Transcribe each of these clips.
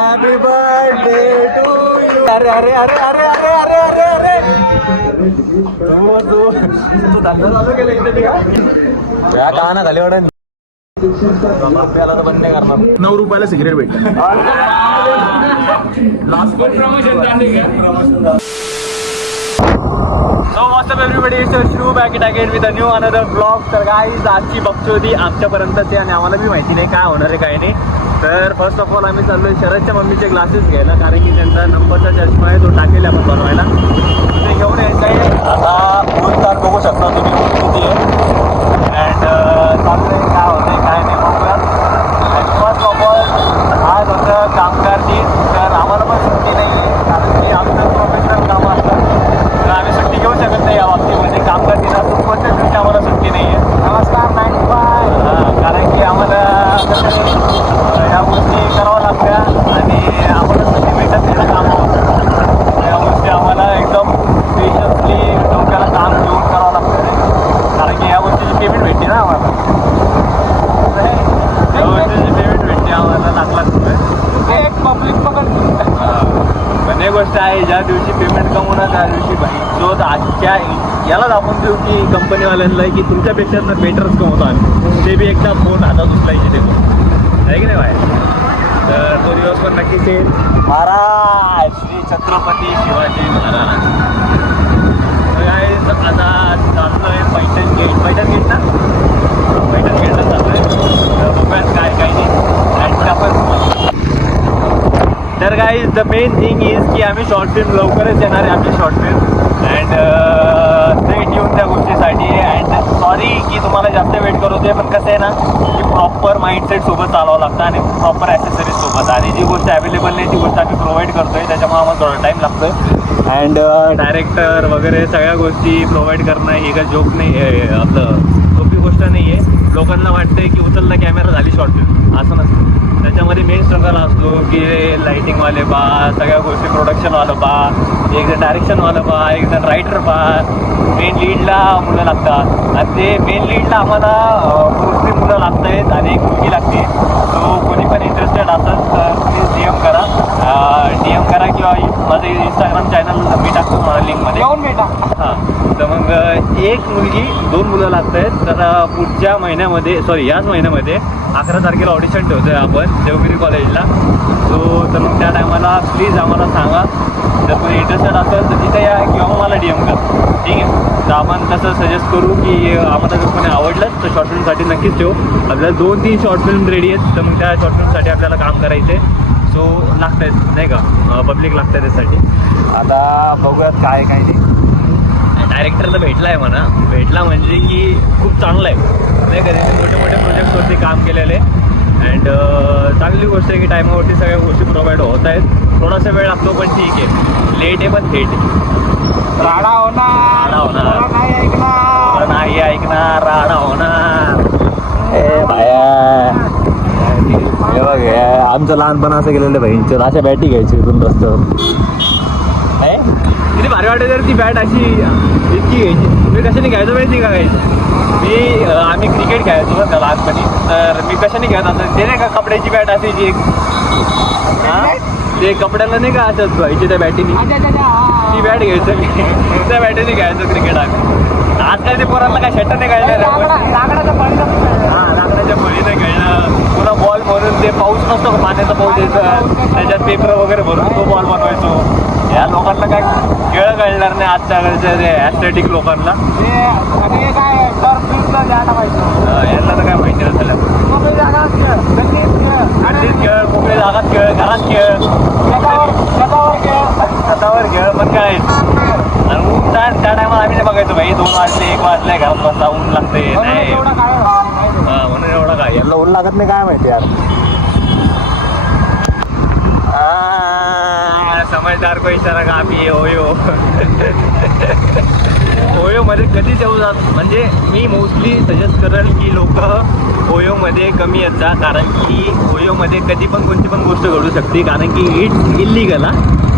Happy birthday to you. अरे अरे अरे अरे अरे अरे अरे अरे तू धंदा चालू केला इथे का का ना खाली वाटत आपल्याला तर बंद नाही करणार. 9 रुपयाला सिगरेट भेटत. लास्ट प्रमोशन झाले. So what's up everybody, it's Shru back it again with a new another vlog. तर guys आजची बक्षोदी आमच्यापर्यंतच आहे आणि आम्हाला बी माहिती नाही काय होणार आहे काय नाही. तर फर्स्ट ऑफ ऑल आम्ही चाललोय शरदच्या मम्मीचे ग्लासेस घ्यायला, कारण की त्यांचा नंबरचा चष्मा आहे तो टाकेल आपण बनवायला. ते घेऊन यायचं आहे. आता ऊन तार बघू शकता तुम्ही ऊन किती आहे अँड चाललंय काय होतंय काय नाही बघूयात. फर्स्ट ऑफ ऑल आज आमचं कामगार दिन, तर आम्हाला पण सुट्टी नाही आहे कारण की आमचं प्रोफेशनल काम असतं, तर आम्ही सुट्टी घेऊ शकत नाही या बाबतीमध्ये. कामगार दिनातून कोणत्याच दिवशी आम्हाला सुट्टी नाही आहे. नमस्कार 95. कारण की आम्हाला ह्या गोष्टी कराव्या लागत्या आणि आम्हाला सुट्टी भेटत नाही ना कामावर. या गोष्टी आम्हाला एकदम पेशन्सली डोक्याला काम घेऊन करावं लागतं, कारण की या गोष्टीची पेमेंट भेटते ना आम्हाला. या गोष्टीची पेमेंट भेटते आम्हाला लाख रुपये. एक पब्लिक पकड पण एक गोष्ट आहे, ज्या दिवशी पेमेंट कमवणार त्या दिवशी जो आजच्या याला दाखवून देऊ की कंपनीवाल्यांना की तुमच्यापेक्षा तर बेटरच कमवतो आम्ही, ते बी एकदा फोन हातात उचलायचे देतो आहे की नाही बाहेर. तर तो दिवस पण नक्कीच येईल. महाराज श्री छत्रपती शिवाजी महाराज. आता चाललो आहे पैठण गेट ना, पैठण गेटला चाललो आहे. तर बघूयात काय काय नाही आणि आपण. तर guys the main thing is की आम्ही शॉर्ट फिल्म लवकरच येणार आहे, आमची शॉर्ट फिल्म. अँड स्टेट येऊन त्या गोष्टीसाठी. अँड सॉरी की तुम्हाला जास्त वेट करवते, पण कसं आहे ना की प्रॉपर माइंडसेट सोबत चालवावं लागतं आणि प्रॉपर ॲक्सेसरीज सोबत, आणि जी गोष्ट अवेलेबल नाही ती गोष्ट आम्ही प्रोव्हाइड करतो आहे, त्याच्यामुळे आम्हाला थोडा टाईम लागतो आहे. अँड डायरेक्टर वगैरे सगळ्या गोष्टी प्रोव्हाइड करणं ही काही जोक नाही आहे, आपलं सोपी गोष्ट नाही आहे. लोकांना वाटतं की उचलला कॅमेरा झाली शॉर्ट फिल्म, असं नसतं. त्याच्यामध्ये मेन स्ट्रगल असतो की लाईटिंगवाले बा, सगळ्या गोष्टी प्रोडक्शनवालं बा, एक जण डायरेक्शनवालं बा, एक जण रायटर बा, मेन लीडला मुलं लागतात आणि ते मेन लीडला आम्हाला पुरुषी मुलं लागत आहेत आणि एक मुलगी लागते. सो कोणी पण इंटरेस्टेड असेल तर प्लीज डी एम करा किंवा माझं इंस्टाग्राम चॅनल मी टाकतो मला लिंकमध्ये येऊन भेटा. हां, तर मग एक मुलगी 2 मुलं लागत आहेत. तर पुढच्या महिन्यामध्ये याच महिन्यामध्ये 11 तारखेला ऑडिशन ठेवतो आहे आपण देवगिरी कॉलेजला. तर मग त्या टायमाला प्लीज आम्हाला सांगा, जर कोणी इंटरेस्टेड असेल तर तिथे या किंवा मला डी एम कर, ठीक आहे. तर आपण तसं सजेस्ट करू की आम्हाला जर कोणी आवडलंच तर शॉर्ट फिल्मसाठी नक्कीच ठेवू. आपल्याला 2-3 शॉर्ट फिल्म रेडी आहेत, तर मग त्या शॉर्ट फिल्मसाठी आपल्याला काम करायचं आहे. सो लागत आहेत नाही का, पब्लिक लागतं आहे त्यासाठी. आता बघूयात काय काय नाही. डायरेक्टर तर भेटला आहे म्हणा, भेटला म्हणजे की खूप चांगलं आहे नाही का. त्याने मोठे मोठे प्रोजेक्टवरती काम केलेले अँड चांगली गोष्ट आहे की टायमावरती सगळ्या गोष्टी प्रोव्हाइड होत आहेत. थोडासा वेळ लागतो पण ठीक आहे, लेट आहे पण थेट आहे. राडा होणार नाही ऐकणार, राडा होणार. ए भाया हे बघ, आमचं लहानपण असं गेलेलं भाईंचं, अशा बॅटी घ्यायची इथून रस्त्यावर नाही. किती भारी वाटते तर ती बॅट अशी इतकी घ्यायची. मी कशाने घ्यायचो माहिती का घ्यायची, आम्ही क्रिकेट खेळायचो बरं का लहानपणी. तर मी कशाने घ्यायचो असं, ते नाही का कपड्याची बॅट असायची एक, हां ते कपड्याला नाही का असं धुवायची त्या बॅटीने, ती बॅट घ्यायचं मी. त्या बॅटीने घ्यायचो क्रिकेट आम्ही. आजकाल ते पोरांना काय शर्टाने खेळणार, हां लाकडाच्या फळीने खेळणं. पुन्हा बॉल म्हणून ते पाऊस नसतो का, पाण्याचा पाऊस यायचं, त्याच्यात पेपर वगैरे भरून तो बॉल बनवायचो. या लोकांना काय खेळ कळणार नाही आजच्या ते ॲस्थेटिक लोकांना. यांना तर काय माहिती नसेल. गल्लीत खेळ, मोकळी जागात खेळ, घरात खेळ, छतावर खेळ, पण काय आणि ऊन त्या टायमाला आम्ही नाही बघायचो भाई. 2 वाजले 1 वाजले घरात बसता, ऊन लागते नाही म्हणून एवढं काय यांना ऊन लागत नाही काय माहिती यार. समजदार को इशारा का आम्ही ओयो ओयोमध्ये कधीच येऊ जात, म्हणजे मी मोस्टली सजेस्ट करेन की लोक ओयोमध्ये कमी येत जा, कारण की ओयोमध्ये कधी पण कोणती पण गोष्ट घडू शकते, कारण की इट्स इल्लीगल ना.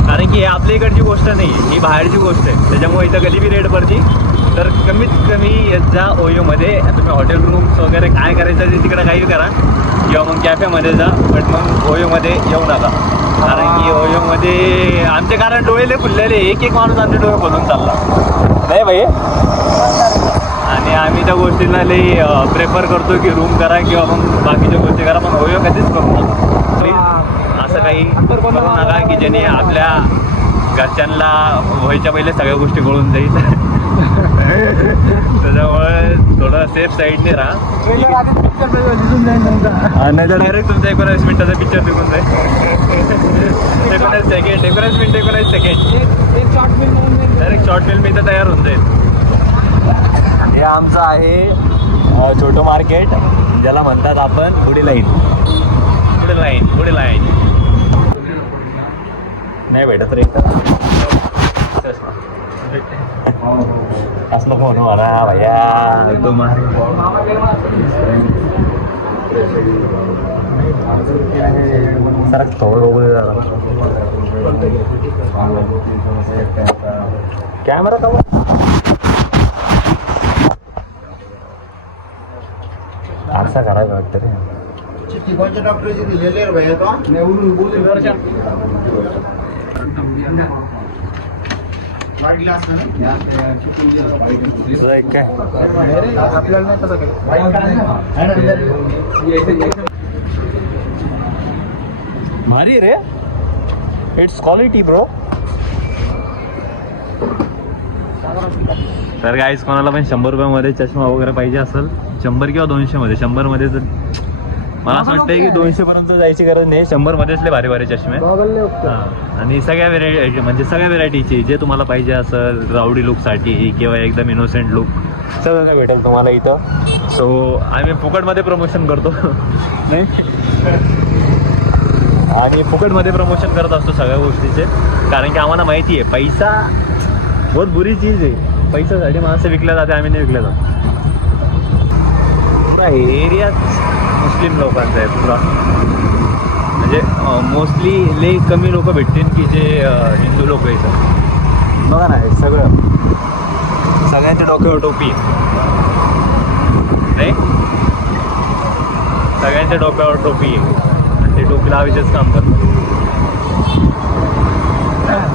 कारण की हे आपल्या इकडची गोष्ट नाही, ही बाहेरची गोष्ट आहे, त्याच्यामुळे इथं कधी बी रेड पडते. तर कमीत कमी येत जा ओयोमध्ये. तुम्ही हॉटेल रूम्स वगैरे काय करायचं ते तिकडे काही करा किंवा मग कॅफेमध्ये जा, बट मग ओयोमध्ये येऊ नका. कारण की ओयोमध्ये आमचे कारण डोळे लय खुललेले, एक एक माणूस आमचे डोळे खोलून चालला नाही भाई. आणि आम्ही त्या गोष्टीला लई प्रेफर करतो की रूम करा किंवा मग बाकीच्या गोष्टी करा, पण ओयो कधीच करू नका प्लीज. असं काही करू नका की ज्याने आपल्या घरच्यांना व्हायच्या पहिले सगळ्या गोष्टी कळून जाईल. त्याच्यामुळे थोडं सेफ साईडने राहा, नाही तर डायरेक्ट तुमचा 19 मिनिटाचा पिक्चर दिसून जाईल. 19 second 19 minute 19 second direct short film इथं तयार होऊन जाईल. हे आमचं आहे छोटं मार्केट, ज्याला म्हणतात आपण पुढे लाईन. पुढे लाईन नाही भेटत रे असं नको म्हणू मला भैया. तो सर कॅमेरा का आरसा करायला वाटतं रे. कोणत्या डॉक्टरची दिलेले रे भैया तो तुझा एक काय आपल्याला नाही तसं भारी रे, इट्स क्वालिटी ब्रो. तर गाईज कोणाला पण 100 रुपयामध्ये चष्मा वगैरे पाहिजे असेल, 100 किंवा 200 मध्ये, 100 मध्ये तर मला असं वाटतंय की 200 पर्यंत जायची गरज नाही. 100 मध्येच लय भारी भारी चष्मे आणि सगळ्या व्हेरायटी, म्हणजे सगळ्या व्हेरायटीचे जे तुम्हाला पाहिजे असेल, राऊडी लुकसाठी किंवा एकदम इनोसेंट लुक, सगळं भेटेल तुम्हाला इथं. सो आम्ही फुकटमध्ये प्रमोशन करतो नाही, आणि फुकटमध्ये प्रमोशन करत असतो सगळ्या गोष्टीचे, कारण की आम्हाला माहिती आहे पैसा बहुत बुरी चीज आहे. पैशासाठी माणसं विकल्या जाते, आम्ही नाही विकल्या जातो. पुरा एरियाच मुस्लिम लोकांचा आहे पुरा, म्हणजे मोस्टली लई कमी लोक भेटतील की जे हिंदू लोक येतात. बघा ना सगळं, सगळ्यांच्या डोक्यावर टोपी नाही, सगळ्यांच्या डोक्यावर टोपी आहे आणि ते टोपी लावायचेच काम करतात.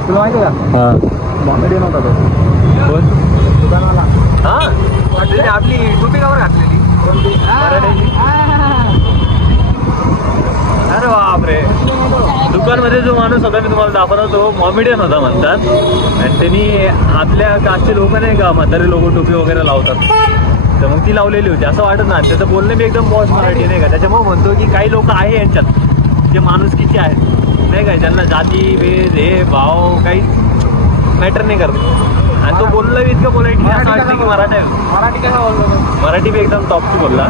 तुला माहिती का हां कॉमेडी नव्हता तो कोण दुकानवाला. हां त्याने आपली टोपी कावर घातलेली मराठ्याची. अरे बापरे, दुकानमध्ये जो माणूस होता मी तुम्हाला दाखवला तो कॉमेडियन होता म्हणतात, आणि त्यांनी आपल्या कास्टचे लोक नाही का, म्हातारे लोक टोपी वगैरे लावतात, तर मग ती लावलेली होती असं वाटत ना. त्याचं बोलणं मी एकदम बॉस मराठी नाही का, त्याच्यामुळे म्हणतो की काही लोक आहे यांच्यात जे माणुसकीचे आहेत नाही का, त्यांना जाती भेद हे भाव काही मॅटर नाही करत. आणि तो बोलला बी इतकं पोलाइटली असं वाटतं की मराठी कसा बोलतो, मराठी बी एकदम टॉपची बोलला.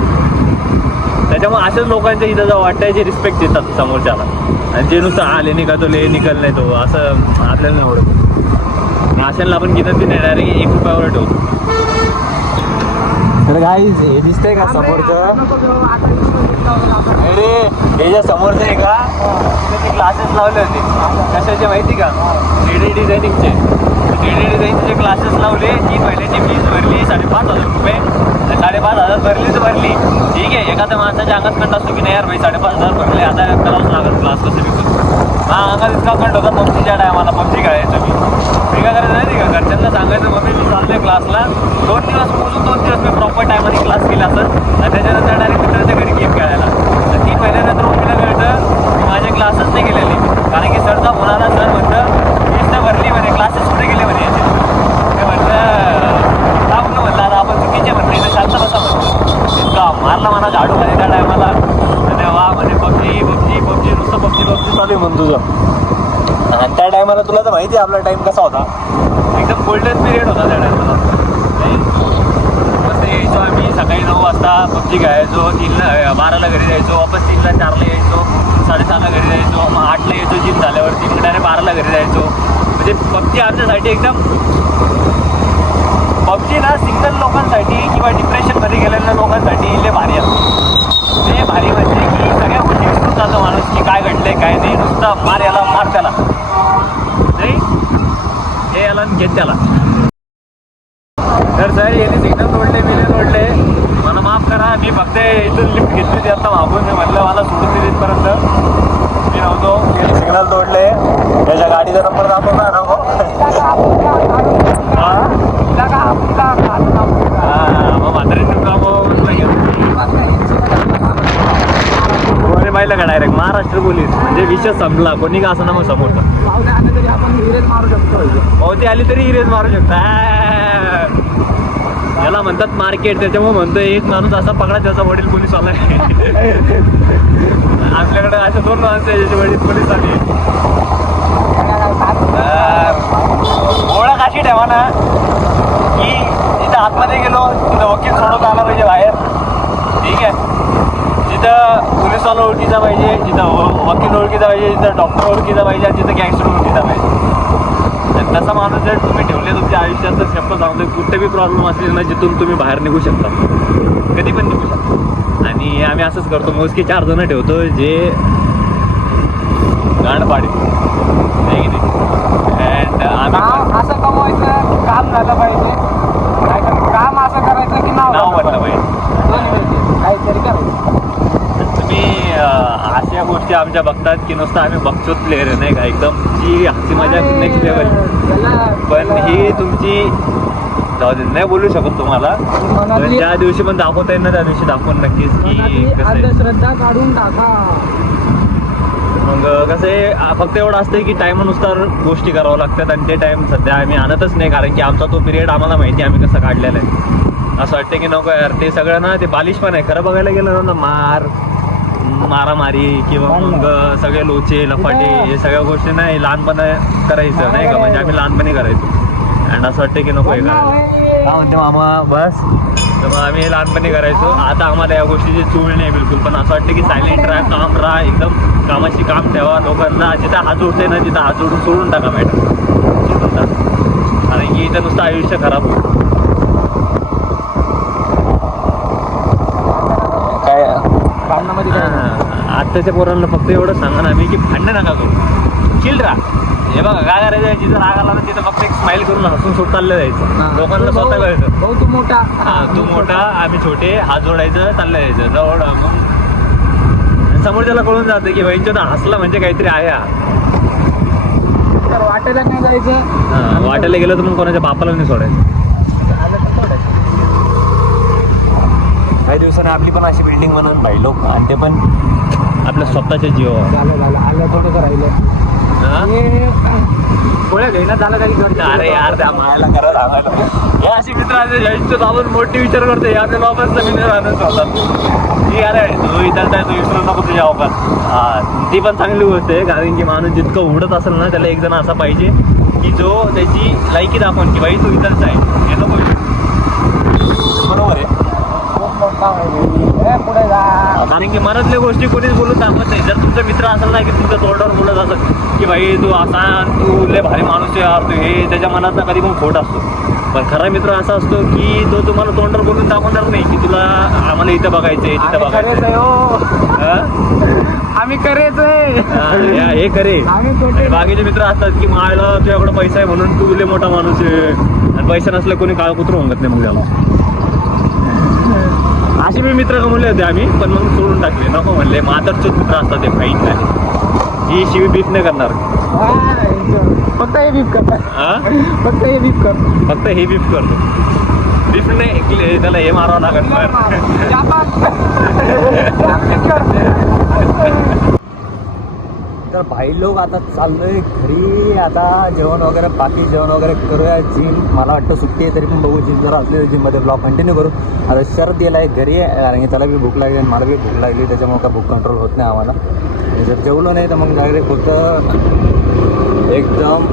त्याच्यामुळे अशाच लोकांच्या इथं जाऊ वाटतं जे रिस्पेक्ट देतात समोरच्याला, आणि जे नुसतं आले निघतो ले निकल नाही तो असं आपल्याला नाही आवडत. अशाला आपण किती नाही डायरेक्ट 1 रुपयावर ठेवतो. तर गाईज हे दिसतंय का समोरचं, अरे हे ज्या समोरचं आहे का, तिथे क्लासेस लावले होते कशाचे माहिती का, 3D डिझायनिंगचे. 3D डिझाईनचे क्लासेस लावले, 3 महिन्याची फीस भरली 5,500 रुपये. 5,500 भरली तर भरली ठीक आहे, एखाद्या माणसाच्या अंगात कंट असतो की नाही यार भाई 5,500 भरले आता करावंच लागत क्लास कसं विकून. हा अंगात इतका कंट होता पबजीच्या टायमाला, पबजी खेळायचो मी काय करायचं नाही का, घरच्यांना सांगायचं मम्मी मी चाललोय क्लासला, 2 दिवस मोजून 2 दिवस मी प्रॉपर टायमाने क्लास केला असत, आणि त्याच्यानंतर डायरेक्ट मित्राच्या घरी गेम खेळायला. तर 3 महिन्यानंतर मम्मीला कळतं की माझे क्लासच नाही गेलेले, कारण की सरचा फोन आला, सर म्हणतं फीस तर भरली म्हणे, क्लासेस कुठे गेले म्हणे याचे. ते म्हटलं टाकलं, म्हटलं आता आपण चुकीचे म्हणलं इथं शांत बसा म्हणतो. इतका मारला मला झाडू खाली त्या टायमाला, आणि वा म्हणे पबजी पबजी पबजी नुसतं पबजी पबजी चालू आहे म्हणून तुझं. आणि त्या टायमाला तुला तर माहिती आहे आपला टाईम कसा होता, एकदम गोल्डन पिरियड होता त्या टायमाला. मस्त यायचो आम्ही सकाळी 9 वाजता पबजी खेळायचो, 3ला 12ला घरी जायचो, वापस 3ला 4ला यायचो, 6:30ला घरी जायचो, मग 8ला यायचो जिम झाल्यावरती, मग डायरेक्ट 12ला घरी जायचो. म्हणजे पबजी आमच्यासाठी एकदम, पबजी ना सिंगल लोकांसाठी किंवा डिप्रेशनमध्ये गेलेल्या लोकांसाठी लय भारी असतं. लय भारी म्हणजे की सगळ्या गोष्टी विसरून जातो माणूस की काय घडलंय काय नाही, नुसतं मार याला मार त्याला नाही, हे याला घेत त्याला. तर सर याने सिग्नल तोडले बिले तोडले, मला माफ करा, मी फक्त इथून लिफ्ट घेतली होती आता मागून, मी म्हटलं मला सोडून दिली इथपर्यंत, मी नव्हतो. सिग्नल तोडले. त्याच्या गाडीचा नंबर दाखवणार नको. मग म्हातारीचं काम पाहिलं का डायरेक्ट महाराष्ट्र पोलीस म्हणजे विषय संपला. कोणी का असं ना मग समोर हो ती आली तरी इरेज मारू शकता. याला म्हणतात मार्केट. त्याच्यामुळे म्हणतोय एक माणूस असा पकडा त्याचा वडील पोलीस आलाय. आपल्याकडे असे 2 माणसं आहे ज्याचे वडील पोलीस आले. ओळख अशी ठेवा ना की जिथं आतमध्ये गेलो तिथं वकील सोडत आला पाहिजे बाहेर. ठीक आहे. जिथं पोलीसवाला ओळखीचा पाहिजे, जिथं वकील ओळखीचा पाहिजे, जिथं डॉक्टर ओळखीचा पाहिजे, जिथं गँगस्टर ओळखीचा पाहिजे. तसा माणूस जर तुम्ही ठेवले तुमच्या आयुष्यात तर शप्प सांगतो कुठे बी प्रॉब्लेम असले ना जिथून तुम्ही बाहेर निघू शकता. कधी पण निघू शकता. आणि आम्ही असंच करतो. मोजके 4 जण ठेवतो जे गांड पाडी नाही की नाही. अँड आम्ही असं कमवायचं काम झालं पाहिजे. काम असं करायचं की नाव म्हटलं पाहिजे. काहीतरी करायचं. तुम्ही अशा गोष्टी आमच्या बघतात की नुसतं आम्ही बघतोच प्लेअर नाही का एकदम जी हसी मजा नेक्स्ट लेवल. पण ही तुमची जाऊ दे नाही बोलू शकत तुम्हाला. पण ज्या दिवशी पण दाखवता येईल ना त्या दिवशी दाखवून नक्कीच की कसं आहे. श्रद्धा काढून टाका. मग कसं आहे फक्त एवढं असतं की टायमानुसार गोष्टी करावं लागतात. आणि ते टाईम सध्या आम्ही आणतच नाही कारण की आमचा तो पिरियड आम्हाला माहिती आम्ही कसं काढलेला आहे. असं वाटतं की नको यार ते सगळं ना ते बालिश पण आहे. खरं बघायला गेलं ना मारामारी किंवा मग सगळे लोचे लफाटे हे सगळ्या गोष्टी नाही लहानपणी करायचं नाही का. म्हणजे आम्ही लहानपणी करायचो. अँड असं वाटतं की नको हे करायचं. काय म्हणते मामा बस. तर मग आम्ही हे लहानपणी करायचो. आता आम्हाला या गोष्टीची चूळ नाही बिलकुल. पण असं वाटतं की सायलेंट राहा, काम राहा, एकदम कामाशी काम ठेवा. लोकांना जिथं हात जोडते ना तिथं हात जोडून सोडून टाका मॅडम. कारण की इथं नुसतं आयुष्य खराब होईल. काय आत्ताच्या पोरांना फक्त एवढं सांगा ना आम्ही की भांडण नका करू. चिल राहा. हे बघा काय करायचं जिथं राग आला ना तिथं फक्त एक स्माइल करून हसून सुट चाललं जायचं. लोकांना स्वतः कळायचं भाऊ तू मोठा. तू मोठा आम्ही छोटे. हात जोडायचं चाललं जायचं जवळ. मग समोरच्याला कळून जातं की भाईंच्या हसला म्हणजे काहीतरी आहे. वाटायला नाही जायचं. वाटायला गेलं तर मग कोणाच्या बापाला नाही सोडायचं. काही दिवसांनी आपली पण अशी बिल्डिंग बनवून पाहिलो आणि ते पण आपल्या स्वतःच्या जीवावर. झालं आलं थोडंसं राहिलं. गोळ्या घेणं झालं काही. अरे यार त्या मायाला करा सांगायला हे अशी मित्र आहे आपण मोठी विचार करतो. हे आपल्या लोकांचा मित्र राहणं होतात की अरे तू विचारताय तू विसरू नको तुझ्या अवकात. ती पण चांगली गोष्ट आहे कारण की माणूस जितकं उडत असेल ना त्याला एक जण असा पाहिजे की जो त्याची लायकी दाखवून की बाई तू विचारत आहे हे नको. बरोबर आहे. पुढे जा. कारण की मनातल्या गोष्टी कोणीच बोलून दाखवत नाही. जर तुमचा मित्र असेल ना की तुमच्या तोंडावर बोलत असत की भाई तू असा तू लय भारी माणूस आहे यार तू हे त्याच्या मनात कधी पण खोट असतो. पण खरा मित्र असा असतो की तो तुम्हाला तोंडावर बोलून दाखवणार नाही की तुला आम्हाला इथं बघायचंय तिथं बघायचंय. आम्ही करायचंय हे करे. बाकीचे मित्र असतात की मायला तुझ्याकडे पैसा आहे म्हणून तू लय मोठा माणूस आहे आणि पैसा नसला कोणी काळ कुत्र होत नाही. मग असे मी मित्र कमवले होते आम्ही पण मग सोडून टाकले. नको म्हणले मातरचोच मित्र असतात ते फाईन झाले. ही शिवी बीफ नाही करणार. फक्त हे बीफ करतात. फक्त हे बीफ करतो. फक्त हे बीफ करतो. बीफ नाही त्याला हे मारावं लागत. तर भाई लोक आता चाललोय घरी. आता जेवण वगैरे बाकी जेवण वगैरे करूया. जिम मला वाटतं सुट्टी आहे तरी पण बघू जिम जरा असले जिममध्ये ब्लॉग कंटिन्यू करू. आता शरद गेला आहे घरी कारण की त्याला बी भूक लागली आणि मला बी भूक लागली. त्याच्यामुळे काय भूक कंट्रोल होत नाही आम्हाला. जर जेवलो नाही तर मग डायरेक्ट होतं एकदम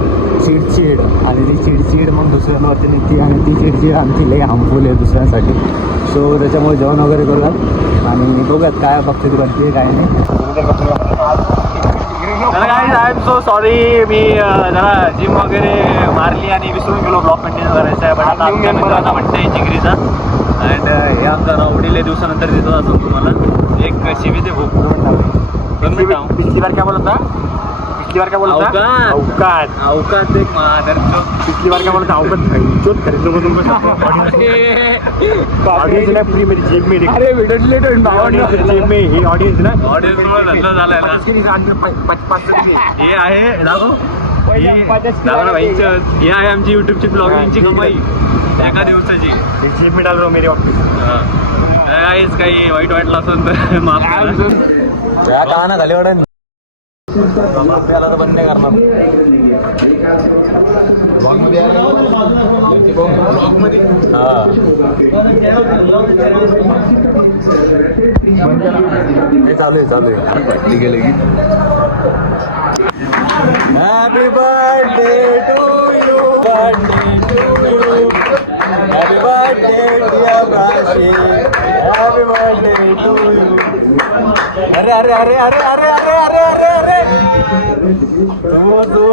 चिडचिड. आणि ती चिडचिड मग दुसऱ्यांवरती निघते आणि ती चिडचिड आणखी लई हार्मफुल आहे दुसऱ्यांसाठी. सो त्याच्यामुळे जेवण वगैरे करूयात आणि बघूयात काय बघते तू बनते काय नाही. आय एम सो सॉरी मी जरा जिम वगैरे मारली आणि विसरून गेलो ब्लॉग कंटिन्यू करायचा आहे. पण आता आमच्या मित्रांना म्हणतं आहे चिगरीचा. अँड हे आमचा रावडीले दिवसानंतर दिसत असून तुम्हाला एक शिवी ते भूक. पिछली बार क्या बोला था? पिछली बार क्या बोला था? अवकात. अवकात. अवकात एक मादर पिछली बार क्या बोला था? अवकात खरीदोत खरीदो को तुमको ऑडियंस ना पूरी मेरी जेब में अरे व्हिडिओ डिलीट होईल ऑडियन्स जेब में ही ऑडियन्स ना ऑडियन्स धंदा झालाय ना. हे आहे दाखव हे आहे आमची युट्यूबची ब्लॉगिंगची कमाई एका दिवसाची जेब में डाल रहा हूं मेरे ऑफिस. गाईज काही वाईट वाटलं असेल तर माफ करा. का ना खाली वाढन त्याला तर बंद नाही करणार. चालू आहे गेले की happy birthday to you birthday to you happy birthday dear Prachi happy birthday to you. अरे अरे अरे अरे अरे अरे अरे अरे अरे तू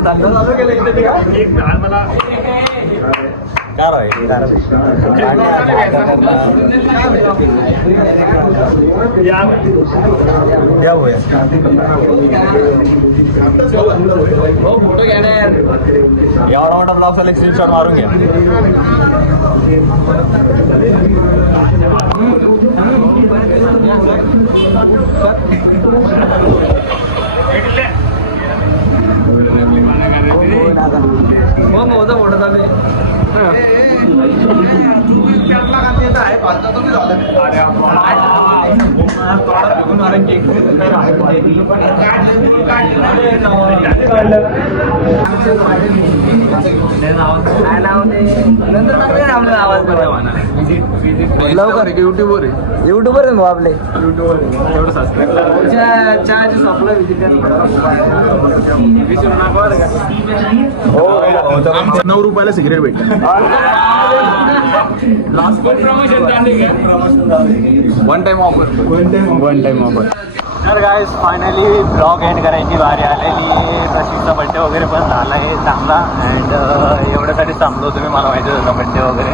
धंदा चालू केलं इथे का एक मला काय या होय फोटो घ्या एवढा मोठा ब्लॉग एक स्क्रीनशॉट मारून घ्या. मोठा चालू लवकर युट्यूबवर आहे युट्यूबवर आहे आपले तेवढं सबस्क्राईब चहाची शॉपला विजिट 9 रुपयाला सिगरेट भेटत. Promotion one time offer. तर गाईज फायनली ब्लॉग एंड करायची बारी आलेली आहे. प्रशिक्षचा बड्डे वगैरे पण झाला आहे चांगला अँड एवढ्यासाठी थांबलो तुम्ही मला माहिती होतं बड्डे वगैरे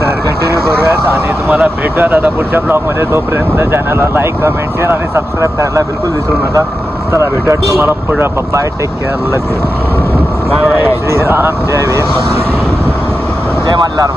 तर कंटिन्यू करूयात आणि तुम्हाला भेटूयात आता पुढच्या ब्लॉगमध्ये. तोपर्यंत चॅनलला लाईक कमेंट शेअर आणि सबस्क्राईब करायला बिलकुल विसरू नका. चला भेटूयात तुम्हाला पुढं. बाय टेक केअर लगे. जय श्रीराम जय भीम जय मल्हार.